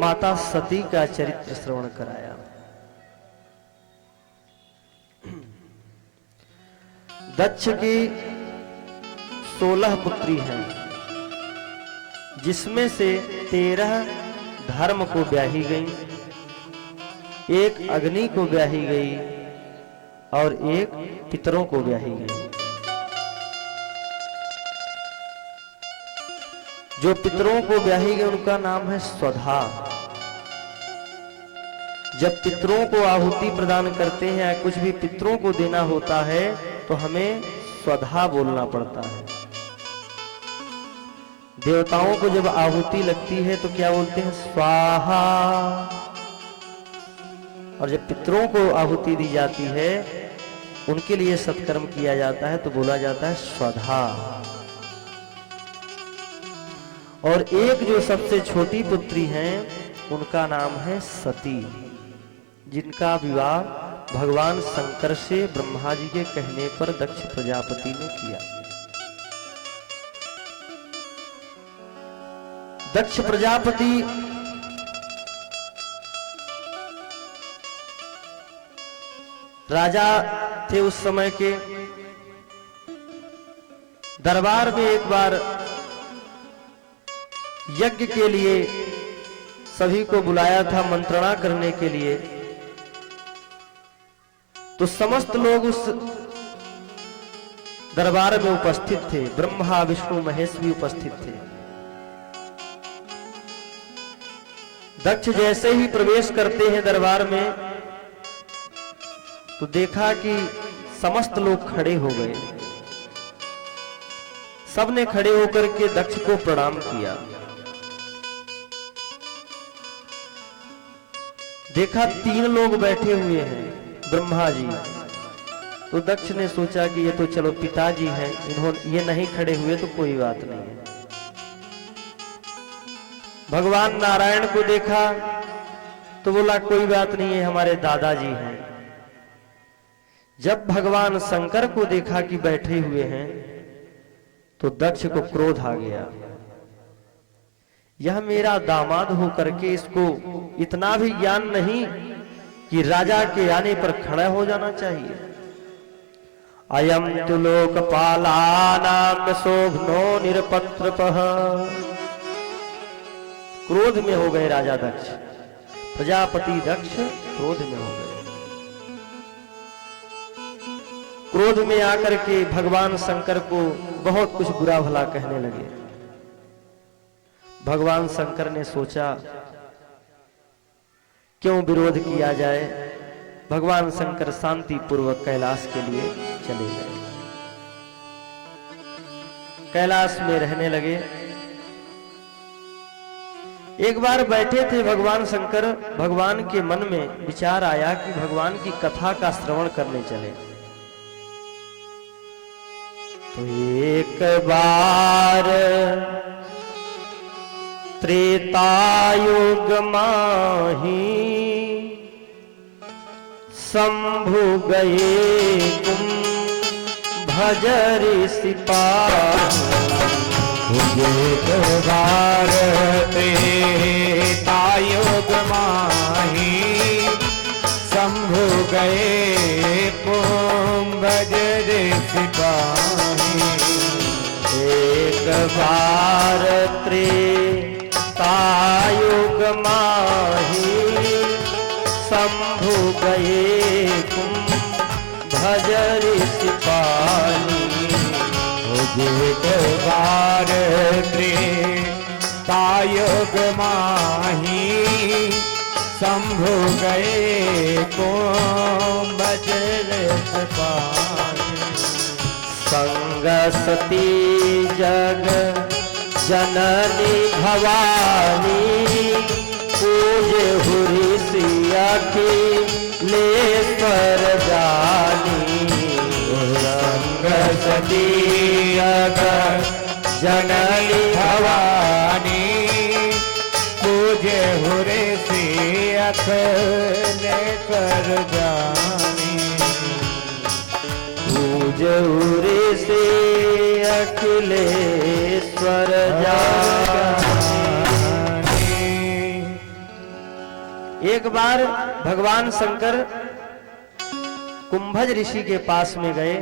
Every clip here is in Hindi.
माता सती का चरित्र श्रवण कराया। दक्ष की 16 पुत्री हैं, जिसमें से 13 धर्म को ब्याही गई, एक अग्नि को ब्याही गई और एक पितरों को ब्याही गई। जो पितरों को ब्याही गई उनका नाम है स्वधा। जब पितरों को आहुति प्रदान करते हैं या कुछ भी पितरों को देना होता है तो हमें स्वधा बोलना पड़ता है। देवताओं को जब आहुति लगती है तो क्या बोलते हैं? स्वाहा। और जब पितरों को आहुति दी जाती है, उनके लिए सत्कर्म किया जाता है तो बोला जाता है स्वधा। और एक जो सबसे छोटी पुत्री हैं उनका नाम है सती, जिनका विवाह भगवान शंकर से ब्रह्मा जी के कहने पर दक्ष प्रजापति ने किया। दक्ष प्रजापति राजा थे उस समय के। दरबार में एक बार यज्ञ के लिए सभी को बुलाया था मंत्रणा करने के लिए, तो समस्त लोग उस दरबार में उपस्थित थे। ब्रह्मा विष्णु महेश भी उपस्थित थे। दक्ष जैसे ही प्रवेश करते हैं दरबार में तो देखा कि समस्त लोग खड़े हो गए। सबने खड़े होकर के दक्ष को प्रणाम किया। देखा 3 लोग बैठे हुए हैं, ब्रह्मा जी। तो दक्ष ने सोचा कि ये तो चलो पिताजी हैं, इन्होंने ये नहीं खड़े हुए तो कोई बात नहीं है। भगवान नारायण को देखा तो बोला कोई बात नहीं है, हमारे दादाजी हैं। जब भगवान शंकर को देखा कि बैठे हुए हैं तो दक्ष को क्रोध आ गया। यह मेरा दामाद होकर के इसको इतना भी ज्ञान नहीं कि राजा के आने पर खड़ा हो जाना चाहिए। अयम तु लोकपालानां शोभनो निरपत्रपः। क्रोध में हो गए राजा दक्ष, प्रजापति दक्ष क्रोध में हो गए। क्रोध में आकर के भगवान शंकर को बहुत कुछ बुरा भला कहने लगे। भगवान शंकर ने सोचा क्यों विरोध किया जाए। भगवान शंकर शांति पूर्वक कैलाश के लिए चले गए। कैलाश में रहने लगे। एक बार बैठे थे भगवान शंकर, भगवान के मन में विचार आया कि भगवान की कथा का श्रवण करने चले। तो एक बार त्रेतायुग माही शंभु गए कुंभ ऋषि एक बार त्रेतायुग माही शंभु गए कुंभ ऋषि एक बार त्रेतायुग माही शंभु गए कुंभ ऋषि एक बार त्रेतायुग माही शंभु गए कुंभ ऋषि संग सती जग जननी भवानी पूजे हुरी सिया की लेश्वर जानी। संग सती जग जननी भवानी पूजे हुरे सिया लेश्वर जानी। पूजौरे से अखिलेश्वर जानी। एक बार भगवान शंकर कुंभज ऋषि के पास में गए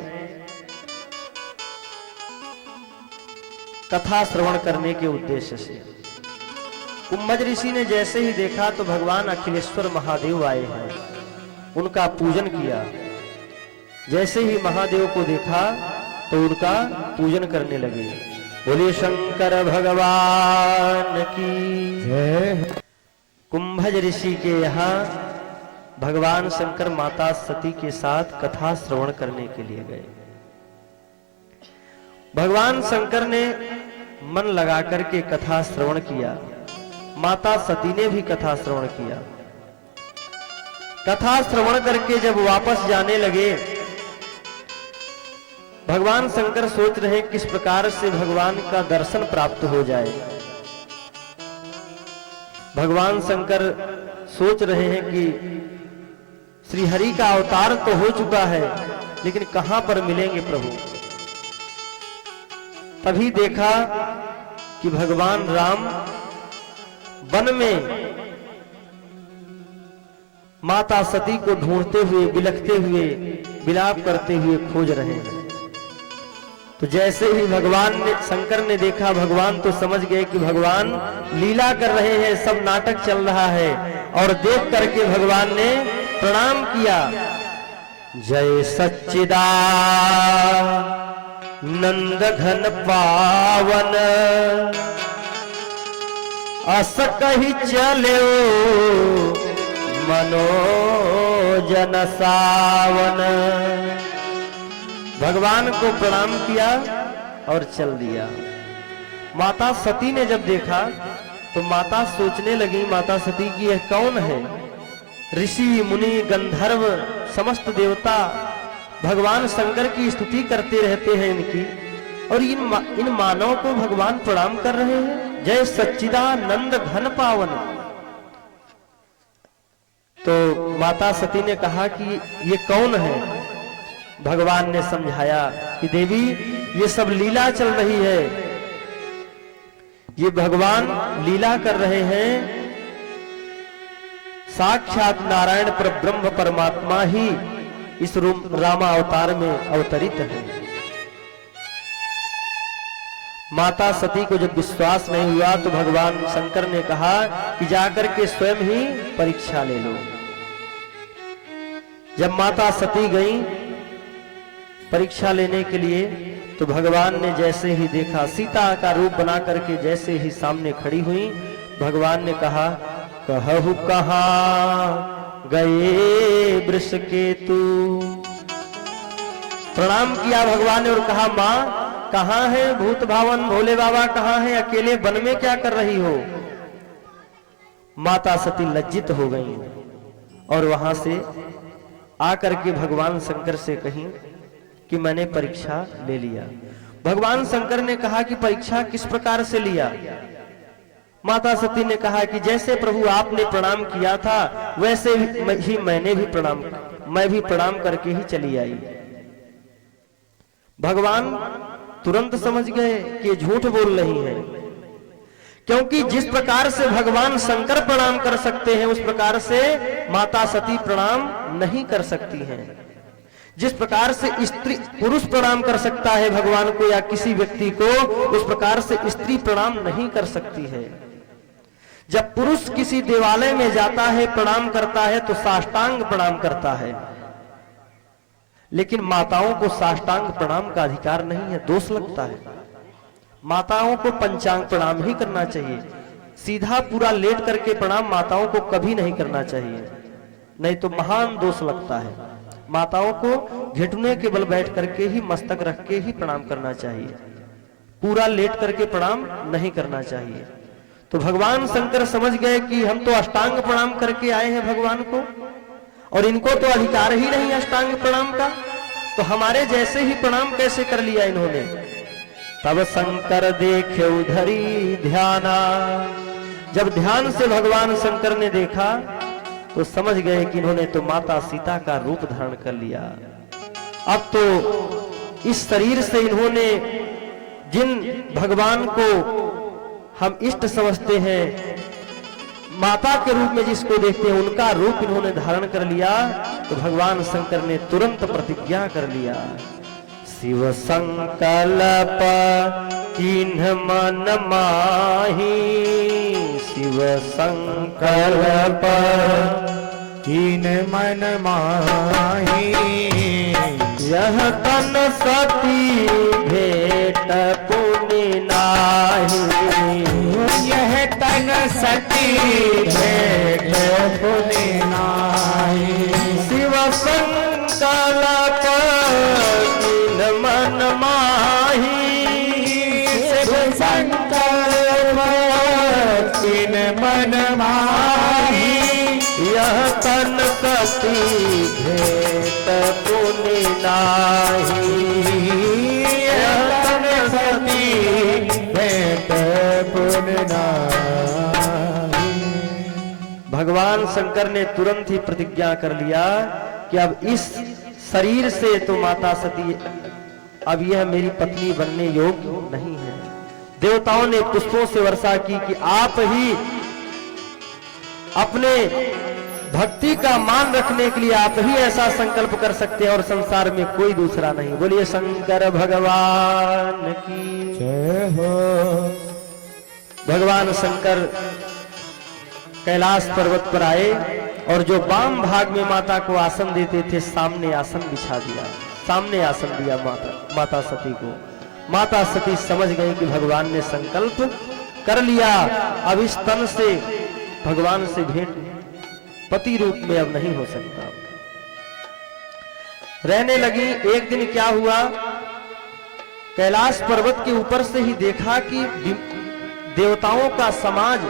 कथा श्रवण करने के उद्देश्य से। कुंभज ऋषि ने जैसे ही देखा तो भगवान अखिलेश्वर महादेव आए हैं, उनका पूजन किया। जैसे ही महादेव को देखा तो उनका पूजन करने लगे। बोले शंकर भगवान की जय। कुंभज ऋषि के यहाँ भगवान शंकर माता सती के साथ कथा श्रवण करने के लिए गए। भगवान शंकर ने मन लगा करके कथा श्रवण किया, माता सती ने भी कथा श्रवण किया। कथा श्रवण करके जब वापस जाने लगे, भगवान शंकर सोच रहे किस प्रकार से भगवान का दर्शन प्राप्त हो जाए। भगवान शंकर सोच रहे हैं कि श्री हरि का अवतार तो हो चुका है, लेकिन कहां पर मिलेंगे प्रभु। तभी देखा कि भगवान राम वन में माता सती को ढूंढते हुए, बिलखते हुए, विलाप करते हुए खोज रहे हैं। तो जैसे ही भगवान ने शंकर ने देखा, भगवान तो समझ गए कि भगवान लीला कर रहे हैं, सब नाटक चल रहा है। और देख करके भगवान ने प्रणाम किया। जय सच्चिदानंद घन पावन, अस कहि चलो मनोजन सावन। भगवान को प्रणाम किया और चल दिया। माता सती ने जब देखा तो माता सोचने लगी, माता सती की यह कौन है। ऋषि मुनि गंधर्व समस्त देवता भगवान शंकर की स्तुति करते रहते हैं इनकी, और इन मानव को भगवान प्रणाम कर रहे हैं। जय सच्चिदानंद घन पावन। तो माता सती ने कहा कि ये कौन है। भगवान ने समझाया कि देवी ये सब लीला चल रही है, ये भगवान लीला कर रहे हैं। साक्षात नारायण पर ब्रह्म परमात्मा ही इस रामा अवतार में अवतरित है। माता सती को जब विश्वास नहीं हुआ तो भगवान शंकर ने कहा कि जाकर के स्वयं ही परीक्षा ले लो। जब माता सती गई परीक्षा लेने के लिए तो भगवान ने जैसे ही देखा, सीता का रूप बना करके जैसे ही सामने खड़ी हुई, भगवान ने कहा कहु कहाँ गए वृषकेतु। प्रणाम किया भगवान ने और कहा मां कहां है भूत भावन, भोले बाबा कहां है, अकेले वन में क्या कर रही हो। माता सती लज्जित हो गई और वहां से आकर के भगवान शंकर से कहीं कि मैंने परीक्षा ले लिया। भगवान शंकर ने कहा कि परीक्षा किस प्रकार से लिया। माता सती ने कहा कि जैसे प्रभु आपने प्रणाम किया था वैसे ही मैं भी प्रणाम करके ही चली आई। भगवान तुरंत समझ गए कि झूठ बोल रही है, क्योंकि जिस प्रकार से भगवान शंकर प्रणाम कर सकते हैं उस प्रकार से माता सती प्रणाम नहीं कर सकती हैं। जिस प्रकार से पुरुष प्रणाम कर सकता है भगवान को या किसी व्यक्ति को, उस प्रकार से स्त्री प्रणाम नहीं कर सकती है। जब पुरुष किसी देवालय में जाता है, प्रणाम करता है तो साष्टांग प्रणाम करता है, लेकिन माताओं को साष्टांग प्रणाम का अधिकार नहीं है, दोष लगता है। माताओं को पंचांग प्रणाम ही करना चाहिए। सीधा पूरा लेट करके प्रणाम माताओं को कभी नहीं करना चाहिए, नहीं तो महान दोष लगता है। माताओं को घुटने के बल बैठ करके ही, मस्तक रख के ही प्रणाम करना चाहिए, पूरा लेट करके प्रणाम नहीं करना चाहिए। तो भगवान शंकर समझ गए कि हम तो अष्टांग प्रणाम करके आए हैं भगवान को, और इनको तो अधिकार ही नहीं अष्टांग प्रणाम का, तो हमारे जैसे ही प्रणाम कैसे कर लिया इन्होंने। तब शंकर देखे उधरी ध्याना। जब ध्यान से भगवान शंकर ने देखा तो समझ गए कि इन्होंने तो माता सीता का रूप धारण कर लिया। अब तो इस शरीर से इन्होंने जिन भगवान को हम इष्ट समझते हैं, माता के रूप में जिसको देखते हैं उनका रूप इन्होंने धारण कर लिया, तो भगवान शंकर ने तुरंत प्रतिज्ञा कर लिया, शिव संकल्प किन्ह मन माही, शिव संकल्प किन्ह मन माही, यह तन सती भेंट पुण्य नाही, यह तन सती भेंट पुण्य नाही, शिव संकल्प किन्ह मन माही, शिव संकल्प किन्ह मन माही, यह तन सती भेंट पुण्य नाही, यह तन सती भेंट पुण्य नाही। भगवान शंकर ने तुरंत ही प्रतिज्ञा कर लिया कि अब इस शरीर से तो माता सती अब यह मेरी पत्नी बनने योग्य नहीं है। देवताओं ने पुष्पों से वर्षा की कि आप ही अपने भक्ति का मान रखने के लिए आप ही ऐसा संकल्प कर सकते हैं और संसार में कोई दूसरा नहीं। बोलिए शंकर भगवान की जय हो। भगवान शंकर कैलाश पर्वत पर आए और जो वाम भाग में माता को आसन देते थे, सामने आसन बिछा दिया, सामने आसन दिया माता सती को। माता सती समझ गई कि भगवान ने संकल्प कर लिया, अब इस तन से भगवान से भेंट पति रूप में अब नहीं हो सकता। रहने लगी। एक दिन क्या हुआ, कैलाश पर्वत के ऊपर से ही देखा कि देवताओं का समाज,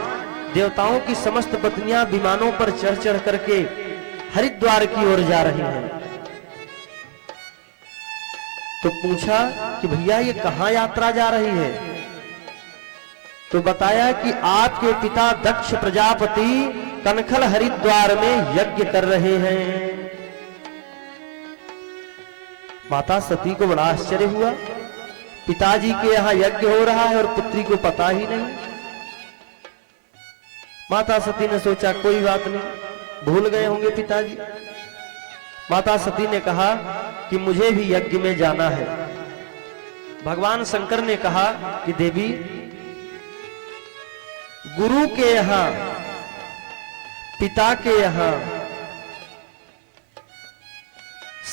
देवताओं की समस्त पत्नियां विमानों पर चढ़ चढ़ करके हरिद्वार की ओर जा रही हैं। तो पूछा कि भैया ये कहां यात्रा जा रही है? तो बताया कि आपके पिता दक्ष प्रजापति कनखल हरिद्वार में यज्ञ कर रहे हैं। माता सती को बड़ा आश्चर्य हुआ, पिताजी के यहां यज्ञ हो रहा है और पुत्री को पता ही नहीं। माता सती ने सोचा कोई बात नहीं, भूल गए होंगे पिताजी। माता सती ने कहा कि मुझे भी यज्ञ में जाना है। भगवान शंकर ने कहा कि देवी, गुरु के यहां, पिता के यहां,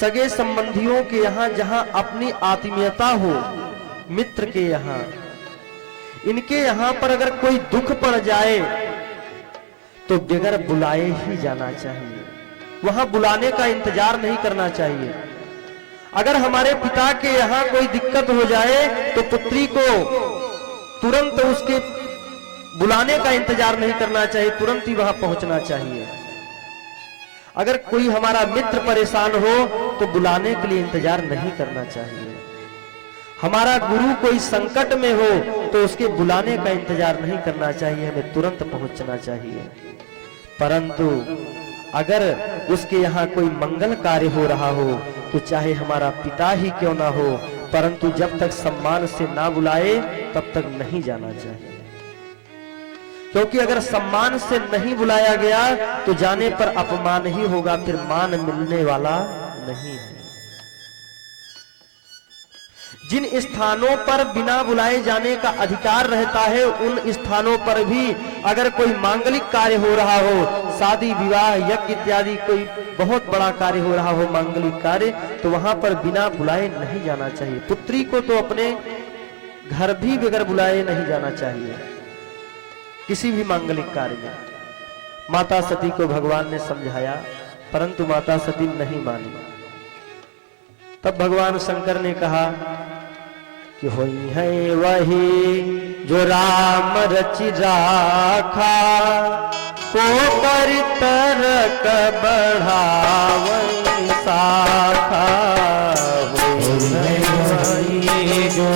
सगे संबंधियों के यहां जहां अपनी आत्मीयता हो, मित्र के यहां, इनके यहां पर अगर कोई दुख पड़ जाए तो बगैर बुलाए ही जाना चाहिए, वहां बुलाने का इंतजार नहीं करना चाहिए। अगर हमारे पिता के यहां कोई दिक्कत हो जाए तो पुत्री को तुरंत उसके बुलाने का इंतजार नहीं करना चाहिए, तुरंत ही वहां पहुंचना चाहिए। अगर कोई हमारा मित्र परेशान हो तो बुलाने के लिए इंतजार नहीं करना चाहिए। हमारा गुरु कोई संकट में हो तो उसके बुलाने का इंतजार नहीं करना चाहिए, हमें तुरंत पहुंचना चाहिए। परंतु अगर उसके यहाँ कोई मंगल कार्य हो रहा हो तो चाहे हमारा पिता ही क्यों ना हो, परंतु जब तक सम्मान से ना बुलाए तब तक नहीं जाना चाहिए। क्योंकि अगर सम्मान से नहीं बुलाया गया तो जाने पर अपमान ही होगा, फिर मान मिलने वाला नहीं है। जिन स्थानों पर बिना बुलाए जाने का अधिकार रहता है, उन स्थानों पर भी अगर कोई मांगलिक कार्य हो रहा हो, शादी विवाह यज्ञ इत्यादि कोई बहुत बड़ा कार्य हो रहा हो, मांगलिक कार्य, तो वहां पर बिना बुलाए नहीं जाना चाहिए। पुत्री को तो अपने घर भी बगैर बुलाए नहीं जाना चाहिए किसी भी मांगलिक कार्य में। माता सती को भगवान ने समझाया, परंतु माता सती नहीं मानी। तब भगवान शंकर ने कहा कि होई है वही जो राम रचि राखा, को पर तरक बढ़ावई शाखा। होई है वही जो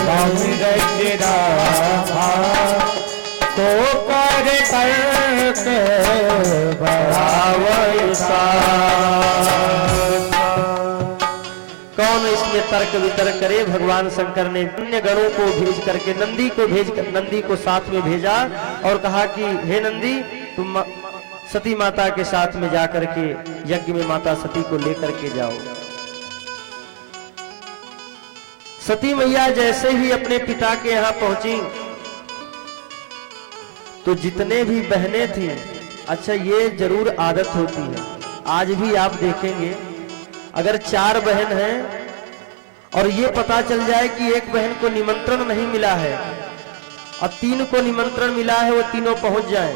राम रचि राखा, को पर तरक बढ़ावई शाखा। कौन इसमें तर्क तर्क वितर्क करे, भगवान शंकर ने अन्य गणों को भेज करके नंदी को साथ में भेजा और कहा कि हे नंदी, तुम सती माता के साथ में जाकर के यज्ञ में माता सती को लेकर के जाओ। सती मैया जैसे ही अपने पिता के यहां पहुंची तो जितने भी बहनें थी, अच्छा ये जरूर आदत होती है, आज भी आप देखेंगे अगर 4 बहन हैं और ये पता चल जाए कि एक बहन को निमंत्रण नहीं मिला है और 3 को निमंत्रण मिला है, वो तीनों पहुंच जाएं,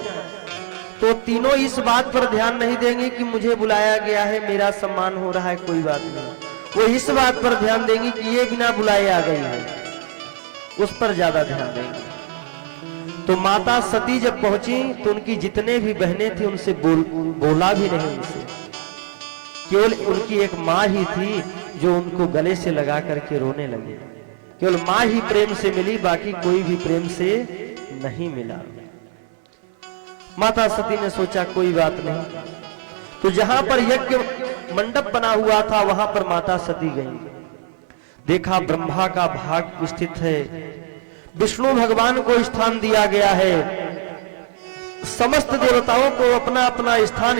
तो तीनों इस बात पर ध्यान नहीं देंगे कि मुझे बुलाया गया है, मेरा सम्मान हो रहा है, कोई बात नहीं। वो इस बात पर ध्यान देंगे कि ये बिना बुलाए आ गई है, उस पर ज्यादा ध्यान देंगे। तो माता सती जब पहुंची तो उनकी जितने भी बहनें थी उनसे बोला भी नहीं, उनसे केवल उनकी एक माँ ही थी जो उनको गले से लगा करके रोने लगे। केवल माँ ही प्रेम से मिली, बाकी कोई भी प्रेम से नहीं मिला। माता सती ने सोचा कोई बात नहीं, तो जहां पर यज्ञ मंडप बना हुआ था वहां पर माता सती गई, देखा ब्रह्मा का भाग स्थित है, विष्णु भगवान को स्थान दिया गया है, समस्त देवताओं को अपना अपना स्थान,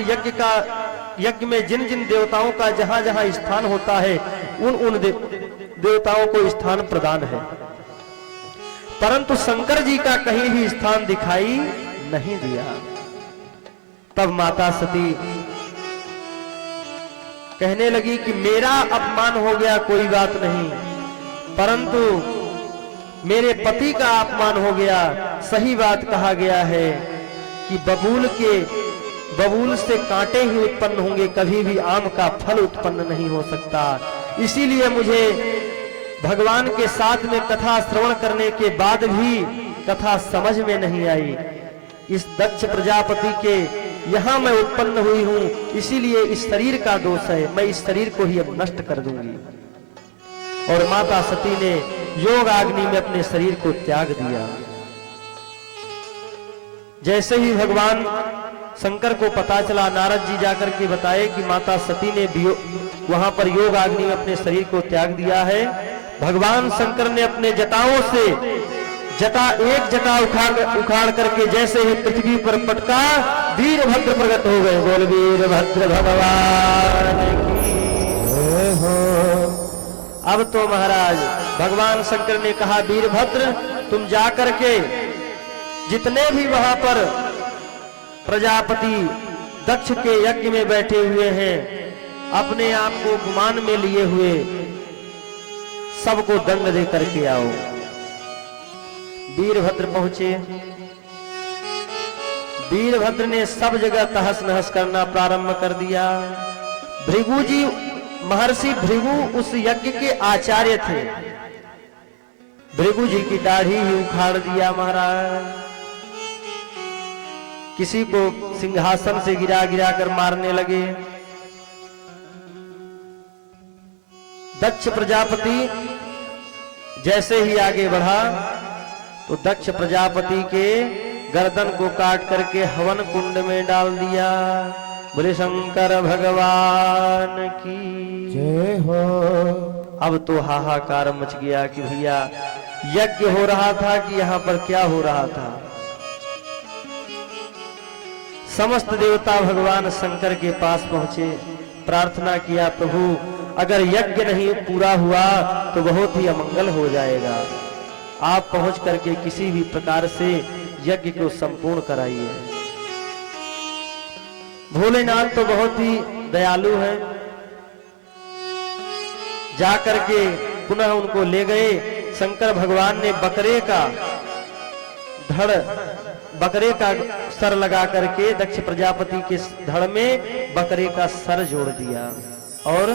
यज्ञ में जिन जिन देवताओं का जहां जहां स्थान होता है उन देवताओं को स्थान प्रदान है, परंतु शंकर जी का कहीं भी स्थान दिखाई नहीं दिया। तब माता सती कहने लगी कि मेरा अपमान हो गया कोई बात नहीं, परंतु मेरे पति का अपमान हो गया। सही बात कहा गया है कि बबूल से कांटे ही उत्पन्न होंगे, कभी भी आम का फल उत्पन्न नहीं हो सकता। इसीलिए मुझे भगवान के साथ में कथा श्रवण करने के बाद भी कथा समझ में नहीं आई। इस दक्ष प्रजापति के यहां मैं उत्पन्न हुई हूं, इसीलिए इस शरीर का दोष है, मैं इस शरीर को ही अब नष्ट कर दूंगी। और माता सती ने योग अग्नि में अपने शरीर को त्याग दिया। जैसे ही भगवान शंकर को पता चला, नारद जी जाकर के बताए कि माता सती ने वहां पर योग अग्नि में अपने शरीर को त्याग दिया है। भगवान शंकर ने अपने जटाओं से एक जटा उखाड़ करके जैसे ही पृथ्वी पर पटका, वीरभद्र प्रकट हो गए। बोल वीरभद्र भगवान की जय हो। अब तो महाराज भगवान शंकर ने कहा, वीरभद्र तुम जाकर के जितने भी वहां पर प्रजापति दक्ष के यज्ञ में बैठे हुए हैं, अपने आप को गुमान में लिए हुए सबको दंड दे करके आओ। वीरभद्र पहुंचे। वीरभद्र ने सब जगह तहस नहस करना प्रारंभ कर दिया। भृगु जी, महर्षि भृगु उस यज्ञ के आचार्य थे, भृगु जी की दाढ़ी ही उखाड़ दिया महाराज। किसी को सिंहासन से गिरा गिरा कर मारने लगे। दक्ष प्रजापति जैसे ही आगे बढ़ा तो दक्ष प्रजापति के गर्दन को काट करके हवन कुंड में डाल दिया। बोले शंकर भगवान की जय हो। अब तो हाहाकार मच गया कि भैया यज्ञ हो रहा था कि यहाँ पर क्या हो रहा था। समस्त देवता भगवान शंकर के पास पहुंचे, प्रार्थना किया, प्रभु अगर यज्ञ नहीं पूरा हुआ तो बहुत ही अमंगल हो जाएगा, आप पहुंच करके किसी भी प्रकार से यज्ञ को संपूर्ण कराइए। भोलेनाथ तो बहुत ही दयालु है, जाकर के पुनः उनको ले गए। शंकर भगवान ने बकरे का सर लगा करके दक्ष प्रजापति के धड़ में बकरे का सर जोड़ दिया और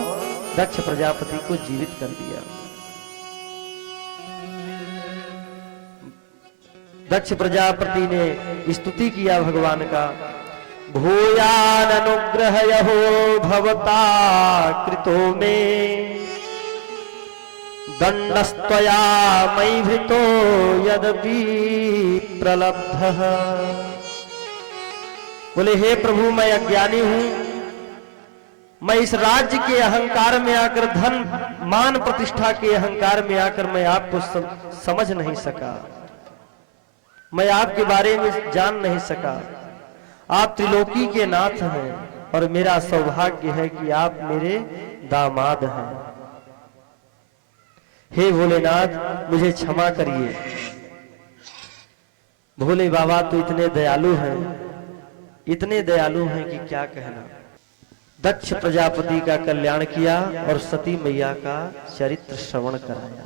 दक्ष प्रजापति को जीवित कर दिया। दक्ष प्रजापति ने स्तुति किया भगवान का, भूयान अनुग्रहयो भवता कृतो में दंडस्त्वया मयि भृतो यदपि प्रलब्धः। बोले हे प्रभु मैं अज्ञानी हूं, मैं इस राज्य के अहंकार में आकर, धन मान प्रतिष्ठा के अहंकार में आकर मैं आपको समझ नहीं सका, मैं आपके बारे में जान नहीं सका। आप त्रिलोकी के नाथ हैं और मेरा सौभाग्य है कि आप मेरे दामाद हैं। हे भोलेनाथ मुझे क्षमा करिए। भोले बाबा तो इतने दयालु हैं, इतने दयालु हैं कि क्या कहना। दक्ष प्रजापति का कल्याण किया और सती मैया का चरित्र श्रवण कराया।